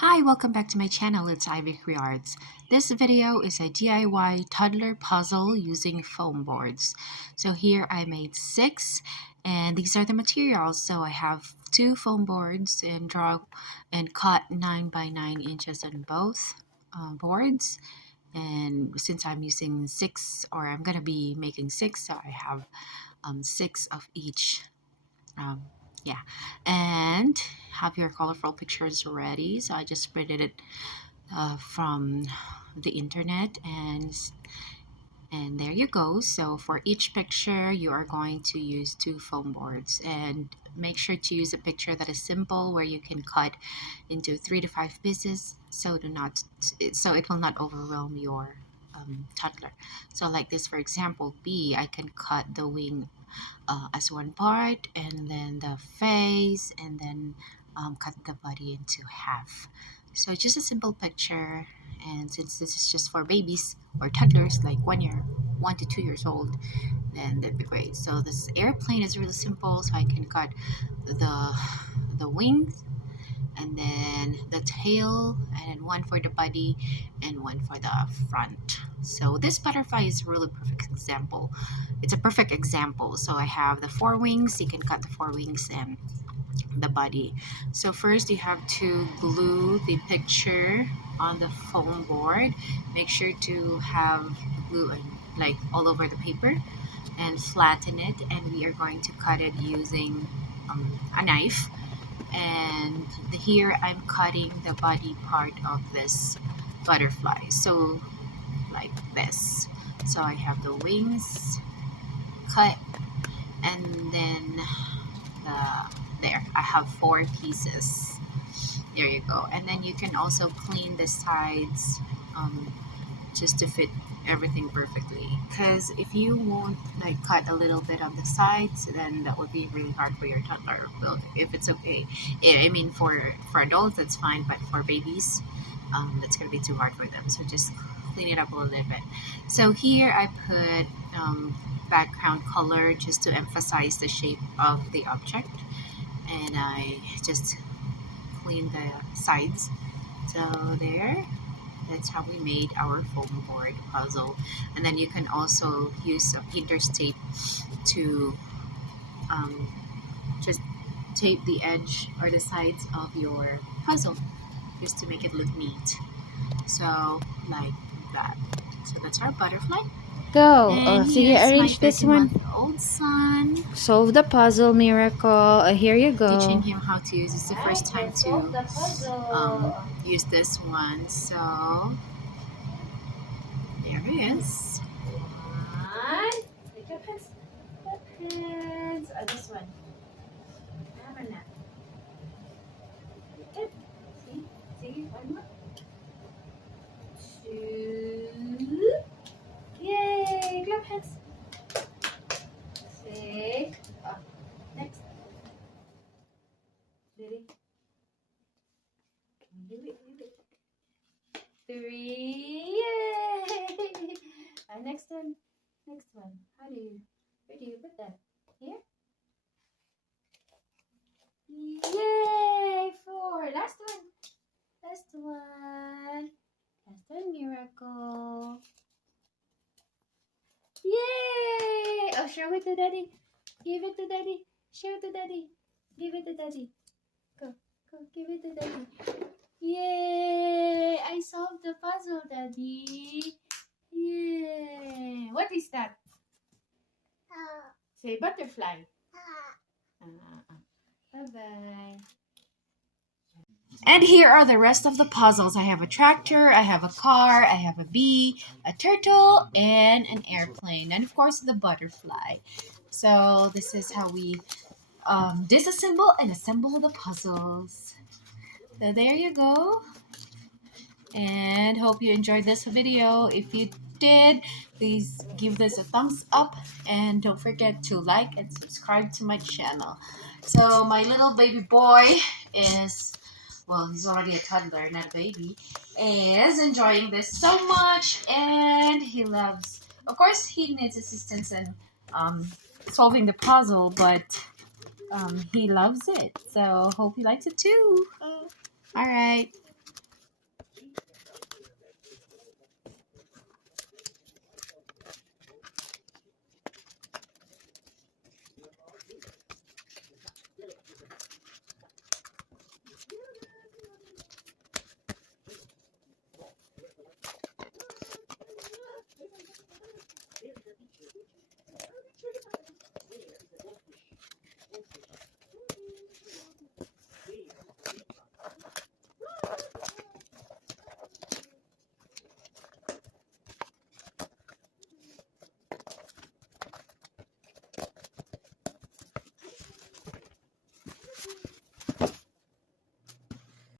Hi, welcome back to my channel. It's Ivy Crearts. This video is a DIY toddler puzzle using foam boards. So here I made 6 and these are the materials. So I have 2 foam boards and cut 9 by 9 inches on both boards. And since I'm using 6, or I'm going to be making 6, so I have 6 of each. um, yeah, and have your colorful pictures ready. So I just printed it from the internet, and there you go. So for each picture you are going to use 2 foam boards, and make sure to use a picture that is simple where you can cut into 3 to 5 pieces, so it will not overwhelm your toddler. So like this, for example, B, I can cut the wing as one part, and then the face, and then cut the body into half. So just a simple picture, and since this is just for babies or toddlers like 1 to 2 years old, then that'd be great. So this airplane is really simple, so I can cut the wings, and then the tail, and then one for the body and one for the front. So this butterfly is really perfect example. It's a perfect example. So I have the 4 wings. You can cut the 4 wings and the body. So first you have to glue the picture on the foam board. Make sure to have glue like all over the paper, and flatten it, and we are going to cut it using a knife. And here I'm cutting the body part of this butterfly, so like this. So I have the wings cut, and then there I have 4 pieces. There you go. And then you can also clean the sides, just to fit everything perfectly, because if you won't like cut a little bit on the sides, then that would be really hard for your toddler. Well, if it's okay, I mean, for adults that's fine, but for babies, that's gonna be too hard for them. So just clean it up a little bit. So here I put background color just to emphasize the shape of the object, and I just clean the sides. So there, that's how we made our foam board puzzle. And then you can also use a painter's tape to just tape the edge or the sides of your puzzle, just to make it look neat. So like that. So that's our butterfly. Go. And Sige, here's my arrange this one. 13-month-old son. Solve the puzzle, Miracle. Here you Teaching go. him how to use. It's the first time to use this one. So there he is. One. Take your hands. Your hands. Oh, this one. Have a nap. Good. See? See? One more. 2. Yay! Clap hands. 6. Oh, next. Ready? Leave it, leave it. 3. Yay! Next one. Next one. Where do you put that? Here? Yay! 4. Last one. Last one. Last one, Miracle. Yay! Oh, show it to Daddy. Give it to Daddy. Show it to Daddy. Give it to Daddy. Go. Go. Give it to Daddy. Yay! I solved the puzzle, Daddy. Yay! What is that? Say butterfly. Bye-bye. And here are the rest of the puzzles. I have a tractor, I have a car, I have a bee, a turtle, and an airplane, and of course the butterfly. So this is how we disassemble and assemble the puzzles. So there you go. And hope you enjoyed this video. If you did, please give this a thumbs up, and don't forget to like and subscribe to my channel. So my little baby boy is, well, he's already a toddler, not a baby, is enjoying this so much, and he loves, of course he needs assistance in solving the puzzle, but he loves it. So hope he likes it too. All right.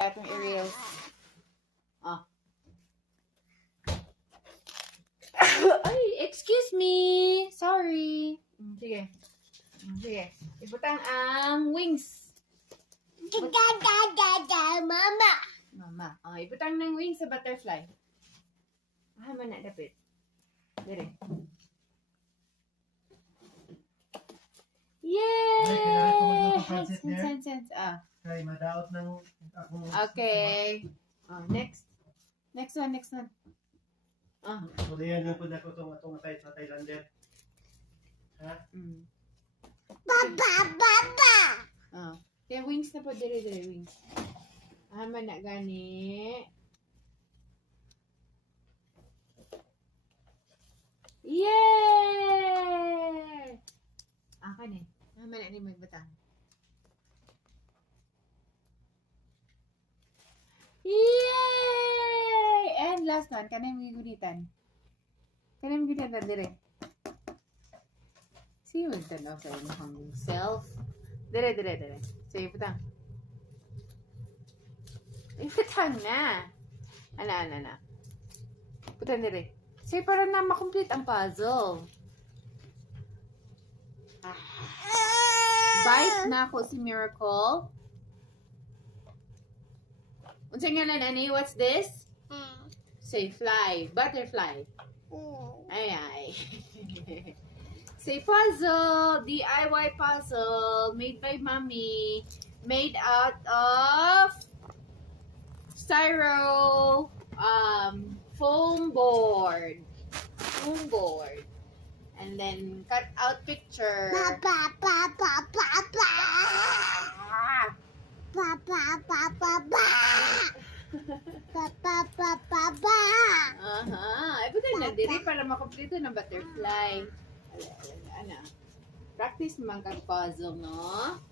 atong erase. Oh. Ay, excuse me. Sorry. Sige. Sige. Ibutang ang wings. Mama. Mama. Oh, ibutang ng wings sa butterfly. Ah, man na dapit. Dire. Yay! Ay, kailangan ko magluto pancit there. Sense. Ah. Kay madaot ng akong... Okay. Oh, next. Next one. Ah. So, diyan lang po na ko itong Thailander. Ha? Baba! Oh. Kaya wings na po, dire, wings. Ah, man na gani. Yay! Ah, kani. Ah, man na ni magbutang. Yay! And last one, kanay magigunitan. Kanay magigunitan dire. See you with the okay, hungry self. Dire. Sige, putang. Iputang na. Ana. Putang dire. Sige, para na makomplete ang puzzle. Bite na ako si Miracle. Unsay nga na, Nani? What's this? Say fly. Butterfly. Ay. Say puzzle. DIY puzzle. Made by Mommy. Made out of styro foam board. And then cut out picture. Ay, buta na diri para makompleto ng butterfly. Ana. Practice man kag puzzle, no?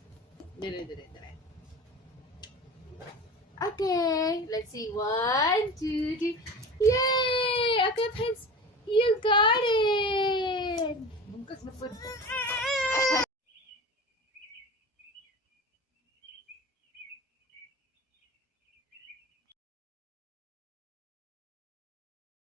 Dire. Okay, let's see. 1, 2, 3. Yay! Okay,